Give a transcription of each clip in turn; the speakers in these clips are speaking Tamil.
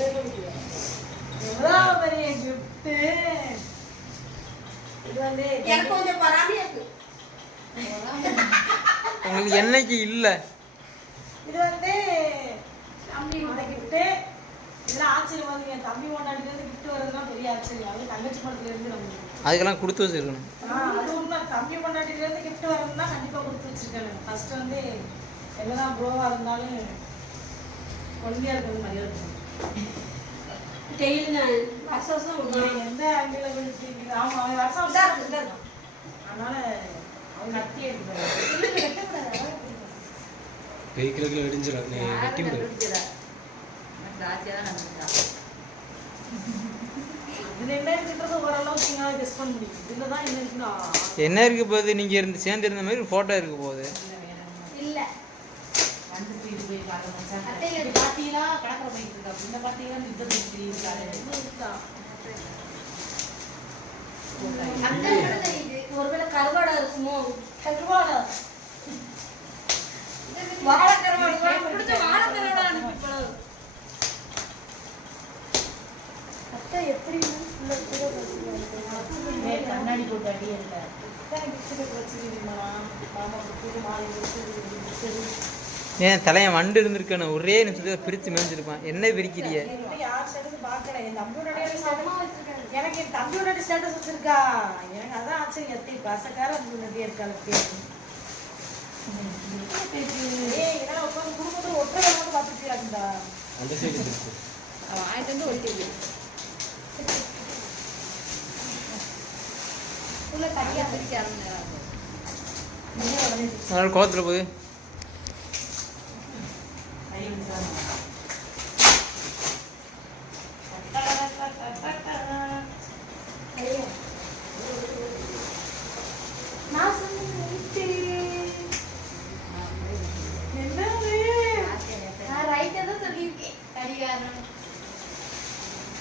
எவ்வளவு பெரிய. இது வந்து எனக்கு கொஞ்சம் பொறாமையா இருக்கு உங்களுக்கு என்னைக்கு இல்லை? இது வந்து அந்த gift. இதெல்லாம் ஆச்சரியம் வந்து என் தம்பி இருந்து gift வர்றதுலாம் பெரிய ஆச்சரியம். அது தங்கச்சி படத்துல இருந்து நமக்கு அதுக்கெல்லாம் கொடுத்து வச்சிருக்கணும். அது உண்மை. தம்பி கொண்டாடில இருந்து gift வரணும்னா கண்டிப்பா கொடுத்து வச்சிருக்கேன் ஃபர்ஸ்ட் வந்து என்னதான் ப்ரோவா இருந்தாலும் குழந்தையா இருக்கிறது மரியாதை. டெய்லி நான் வருஷம் வருஷம் நீங்க எந்த ஆங்கில விழுத்தீங்க ஆமா அவன் வருஷம் வருஷம் இருக்கு, இதா இருக்கு. அதனால அவங்க கத்தி எடுக்கிறாங்க வெஹிக்கிளுக்குள்ள வெடிஞ்சிடும் நீ வெட்டி விடு. இதுல என்ன இருக்குன்றது ஓரளவுக்கு நீங்க கெஸ் பண்ண முடியும் இதுல தான் என்ன இருக்குன்னு ஆ, என்ன இருக்க போகுது? நீங்கள் இருந்து சேர்ந்து இருந்த மாதிரி ஃபோட்டோ இருக்க போகுது. போய் அத்தையில பாத்தீங்களா கடற்கரை போயிட்டு இருக்கா இந்த பாத்தீங்கன்னா யுத்தத்துக்கு இருக்காரு அந்த ஒருவேளை கருவாடா இருக்குமோ கருவாடா எப்படி உள்ள கண்ணாடி போட்டு அடி இல்லை வச்சிருக்கீங்களா மாமா ஏன் தலையன் வண்டு இருந்திருக்கணும் ஒரே நிமிஷத்துல பிரித்து மேய்ஞ்சிருப்பான். என்ன பிரிக்கிறிய? எனக்கு என் தம்பியோட ஸ்டேட்டஸ் வச்சிருக்கா. எனக்கு அதான் ஆச்சரியம். எத்தி பசக்கார முன்னாடியே இருக்காள் ஏய் என்ன உட்காந்து குடும்பத்தை ஒற்றை மட்டும் உள்ள தனியா பிரிக்காதுங்க நீயே உடனே அதனால கோவத்தில் போகுது.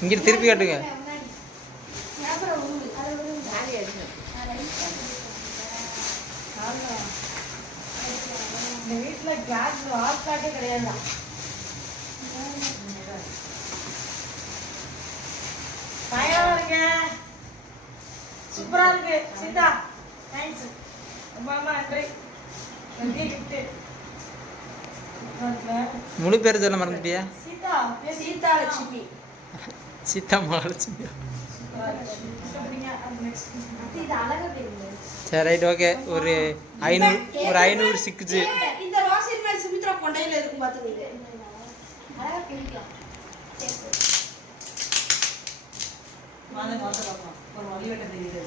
இங்கிட்டு திருப்பி காட்டுங்க. வீட்டுல கிளாஸ் வால் காட்டே கிடையாதுடா. பயமா இருக்க. சூப்பரா இருக்கு. சீதா தேங்க்ஸ் ரொம்ப ரொம்ப நன்றி. நன்றி கிஃப்ட் முழு பேர் சொல்ல மறந்துட்டியா? சீதா சீதா லட்சுமி சீதா மகாலட்சுமி சரி ரைட் ஓகே ஒரு ஐநூறு ஒரு ஐநூறு சிக்குச்சு. இந்த சுமித்ரா கொண்டையில இருக்கும் பாத்துக்கீங்க அழகா பார்க்கலாம் ஒரு தெரியுது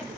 கூட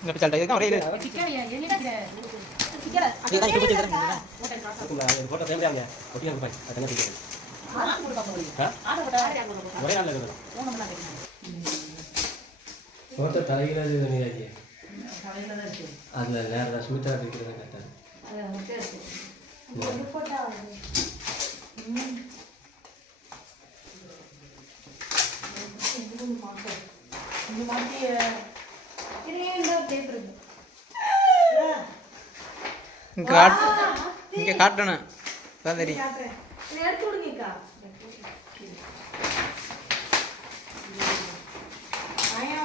இங்கே போய் இதுதான் ஒரே இது இதுதான் இப்போ வச்சு தரேன் photo frame லயே அங்க ஒட்டியா இருக்கும் பாரு. அது தனியா தூக்கிடு. ஆ? ஒரே நாள்ல photo தலைகீழா இது நீராஜி. அதுல நேரா சுமித்ரா இருக்கிறத கரெக்டா இங்கே காட்டு இங்கே காட்டணும். அதான் தெரியும்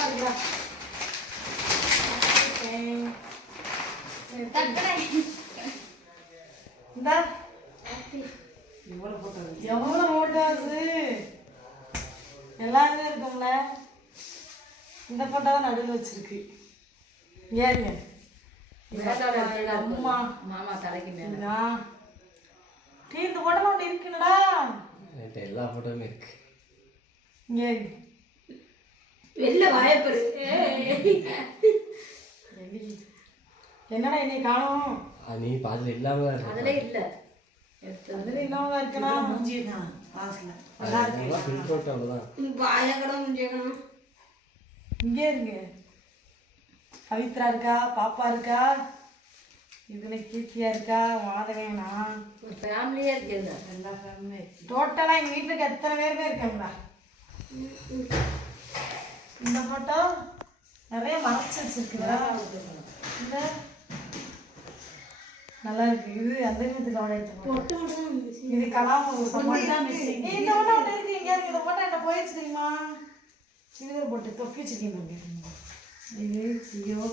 வருதா? இந்தா. எவ்வளவு போட்டாசு எல்லாமே இருக்கும்ல? இந்த போட்டோ தான் நடுவில் வச்சிருக்கு. ஏறுங்க அம்மா மாமா தலைக்கு மேல. டேய், இந்த போட்டோ ஒன்று இருக்குல்லடா. என்கிட்ட எல்லா போட்டோவுமே இருக்கு. இரு. வெளில வாயப்பரு என்னடா என்னை காணோம்? அது நீ பாதியில் இல்லாம தான் அதுல இல்ல. அதுல இல்லாம இருக்கலாம் நல்லா இருக்கு பிரிண்ட் அவுட் அவ்வளோதான் பாயக்கடம் முடியக்கணும் இங்கே இருங்க. பவித்ரா இருக்கா? பாப்பா இருக்கா? இதுல கீர்த்தியா இருக்கா? மாதவேனா? ஃபேமிலியே இருக்குது எல்லா ஃபேமிலி டோட்டலா எங்க வீட்டுக்கு எத்தனை பேருமே இருக்காங்களா? இந்த போட்டோ நிறைய மறைச்சு வச்சிருக்குதா இந்த? நல்லா இருக்கு. இது அந்த வீட்டுக்கு அவட எடுத்து இது கலாம் ஒரு சம்பளம் இந்த ஒன்று இருக்கு. இங்க இருக்கு. இந்த போட்டோ என்ன போயிடுச்சு தெரியுமா? சிறுவர் போட்டு தொப்பி வச்சிருக்கீங்க இது ஐயோ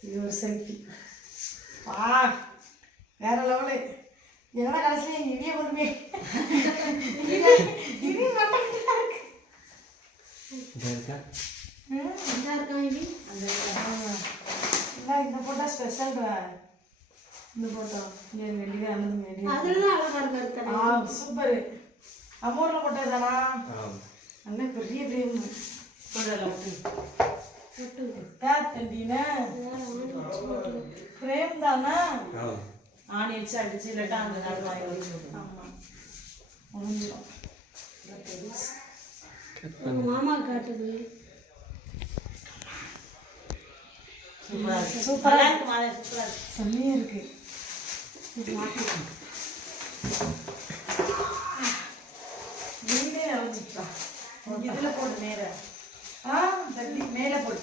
இது ஒரு செல்ஃபி வா வேற லெவலு என்னடா கடைசியில் எங்கள் இவிய கொண்டு போய் இவி மட்டும் இருக்கு. இந்த போட்டோ ஸ்பெஷல் இந்த போட்டோ வெளியே சூப்பர் ஊரில் போட்டது தானா நல்ல பெரிய பிரேம் தண்டினா பிரேம் தானா? ஆ. ஆணி வச்சு அடிச்சு இல்லாட்டா அந்த நாள் வாங்கி வச்சு ஆமாம் முடிஞ்சிடும். மாமா காட்டுது. சூப்பரா இருக்கு. செம்மையா இருக்கு. இதுல போடு நேர ஆ தள்ளி மேலே போடு.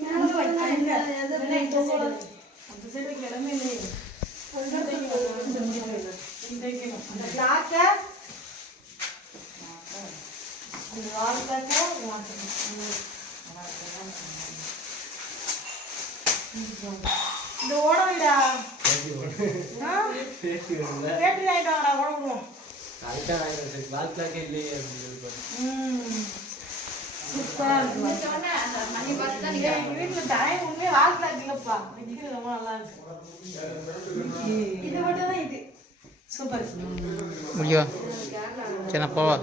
மேல. அந்த சைடு கிளம்பி இல்லையே. இந்த வைக்கணும். அந்த மாத்தணும். இந்த ஓட வைடா. ஆ? வேட்டி வாங்கிட்டு வாங்கடா ஓட விடுவோம். முடியும்? சரி நான் போவா.